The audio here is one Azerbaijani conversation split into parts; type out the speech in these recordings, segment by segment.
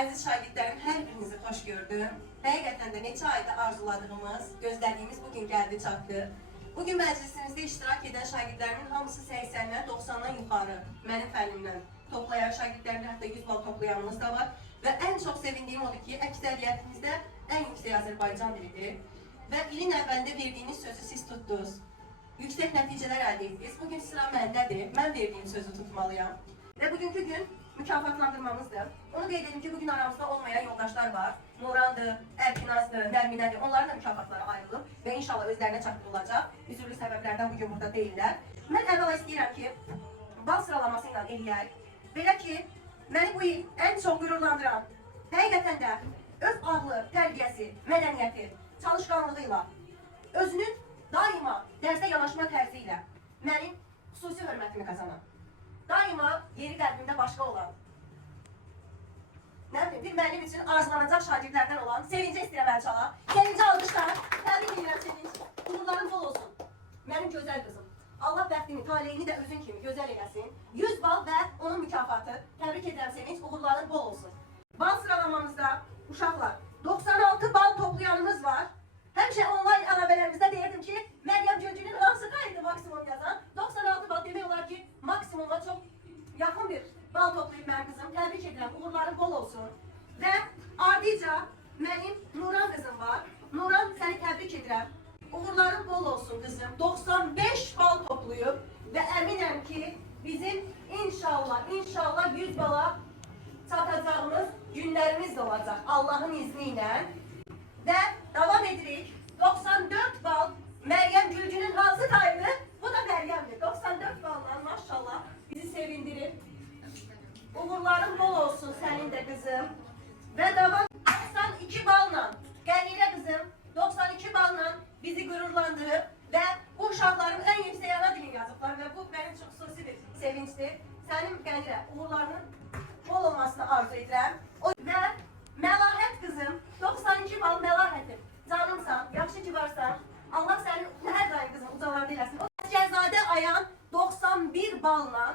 əziz şagirdlərim, hər birinizi xoş gördüm. Həqiqətən də neçə ayda arzuladığımız, gözlədiyimiz bugün gəldi çatdı. Bugün məclisimizdə iştirak edən şagirdlərimin hamısı 80-dən 90-dan yuxarı mənim fənimdən toplayan şagirdlərin hətta 100 bal toplayanımız da var. Və ən çox sevindiyim odur ki, əksəriyyətimizdə ən yüksək Azərbaycan dilidir. Və ilin əvvəlində verdiyiniz sözü siz tutdunuz. Yüksək nəticələr əldə etdiniz. Bugün sıra məndədir. Mən verdiyim sözü tutmalıyam. Və bugünkü gün mükafatlandırmamızdır. Onu qeyd edim ki, bugün aramızda olmayan yoldaşlar var. Nurandır, Ərkinazdır, Nərminədir. Onların da mükafatları ayrılıb və inşallah özlərinə çatdırılacaq. Üzürlü səbəblərdən bugün burada deyirlər. Mən əvvəla istəyirəm ki, bal sıralaması ilə eləyək. Belə ki, məni bu il ən çox qürurlandıran, həqiqətən də öz ağlı, tərbiyəsi, mədəniyyəti, çalışqanlığıyla, özünün daima dərsə yanaşma tərzi ilə mənim xüsusi hörmətimi qazanan, daima yeri qəlbimdə başqa olan, nə bilim, bir mənim üçün arzulanacaq şagirdlərdən olan Sevincə istəyirəm Əlçala. Sevincə alqışlar, təbrik edirəm Sevinç. Uğurların bol olsun. Mənim gözəl qızım. Allah bəxtini, taleyini də özün kimi gözəl eləsin. 100 bal və onun mükafatı. Təbrik edirəm Sevinç, uğurların bol olsun. Bal sıralamamızda uşaqlar 96 bal toplayanımız var. Həmişə onlayn əlavələrimizdə deyirdim ki, Məryəm Gülcünün hansı qaydı maksimum yazan? 96 bal demək olar ki, maksimuma çox yaxın bir bal toplayıb mənim qızım. Təbrik edirəm, uğurların bol olsun. Və ardıca mənim Nuran qızım var. Nuran, səni təbrik edirəm. Uğurların bol olsun qızım. 95 bal toplayıb və əminəm ki, bizim inşallah 100 bala çatacağımız günlərimiz də olacaq Allahın izni ilə. Və davam edirik. 94 bal Məryəm Gülcünün hansı qaydı? Bu da Məryəmdir. 94 balla maşallah bizi sevindirir. Uğurların bol olsun sənin də qızım. Və davam 92 balla Qənirə qızım 92 balla bizi qürurlandırıb və bu uşaqların ən yüksək ana dilini yazıblar və bu mənim üçün xüsusi bir sevincdir. Sənin Qənirə uğurlarının bol olmasını arzu edirəm. Və Məlahət qızım 92 bal Məlahətim. Canımsan, yaxşı ki varsan. Allah sənin hər daim qızım ucalarda eləsin. Cəzadə Ayan 91 balla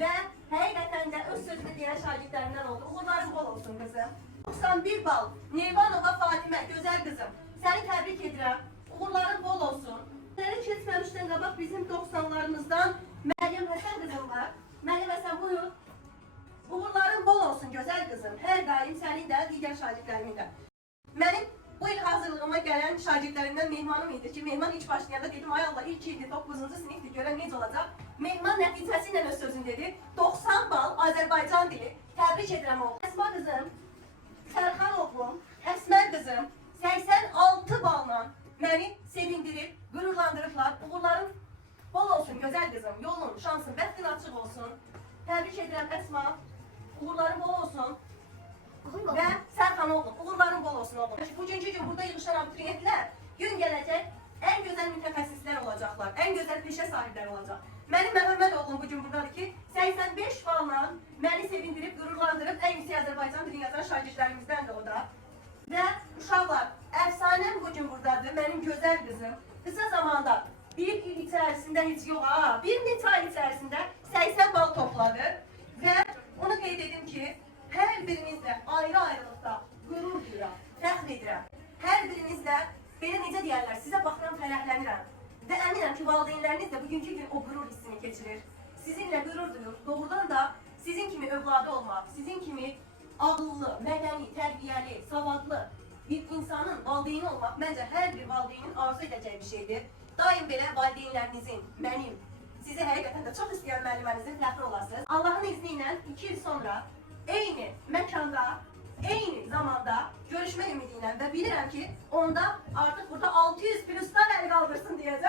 və həqiqətən də öz sözünü deyən şagirdlərindən oldu. Uğurların bol olsun qızım. 91 bal Neyvanova Fatimə, gözəl qızım. Səni təbrik edirəm. Uğurların bol olsun. Səni keçməmişdən qabaq bizim 90'larımızdan Məryəm Həsən qızım var. Məryəm Həsən buyur. Uğurların bol olsun gözəl qızım. Hər daim sənin də, digər şagirdlərimin də. Mənim bu il hazırlığıma gələn şagirdlərimdən Mehmanım idi ki, Mehman ilk başlayanda dedim, ay Allah, ilk ildir, 9-cu sinifdir, görən necə olacaq? Mehman nəticəsi ilə öz sözün dedi, 90 bal Azərbaycan dili. Təbrik edirəm oğlum. Əsma qızım, Sərxan oğlum, Əsmər qızım, 86 balla məni sevindirib, qürurlandırıblar. Uğurların bol olsun gözəl qızım, yolun, şansın, bəxtin açıq olsun. Təbrik edirəm Əsma, uğurların bol olsun. Və Sərxan oğlum, uğurların bol olsun oğlum. Bugünkü gün burada yığışan abituriyentlər gün gələcək ən gözəl mütəxəssislər olacaqlar, ən gözəl peşə sahibləri olacaq. Mənim Məhəmməd oğlum bugün buradadır ki, 85 balla məni sevindirib, qürurlandırıb ən yüksək Azərbaycan dilini yazan şagirdlərimizdən də o da. Və uşaqlar, əfsanəm bugün buradadır, mənim gözəl qızım. Qısa zamanda, bir il içərisində heç yox, bir neçə ay içərisində 80 bal topladı. Və onu qeyd edim ki, hər birinizlə ayrı-ayrılıqda qürur duyuram, fəxr edirəm. Hər birinizlə, belə necə deyərlər, sizə baxıram, fərəhlənirəm. Və əminəm ki, valideynləriniz də bugünkü gün o qürur hissini keçirir. Sizinlə qürur duyur. Doğrudan da sizin kimi övladı olmaq, sizin kimi ağıllı, mədəni, tərbiyəli, savadlı bir insanın valideyni olmaq məncə hər bir valideynin arzu edəcəyi bir şeydir. Daim belə valideynlərinizin, mənim, sizi həqiqətən də çox istəyən müəllimənizin fəxri olasınız. Allahın izni ilə 2 il sonra eyni məkanda, eyni zamanda görüşmə ümidi ilə və bilirəm ki, onda artıq burada 600 pluslar əli qaldırsın deyəcəm.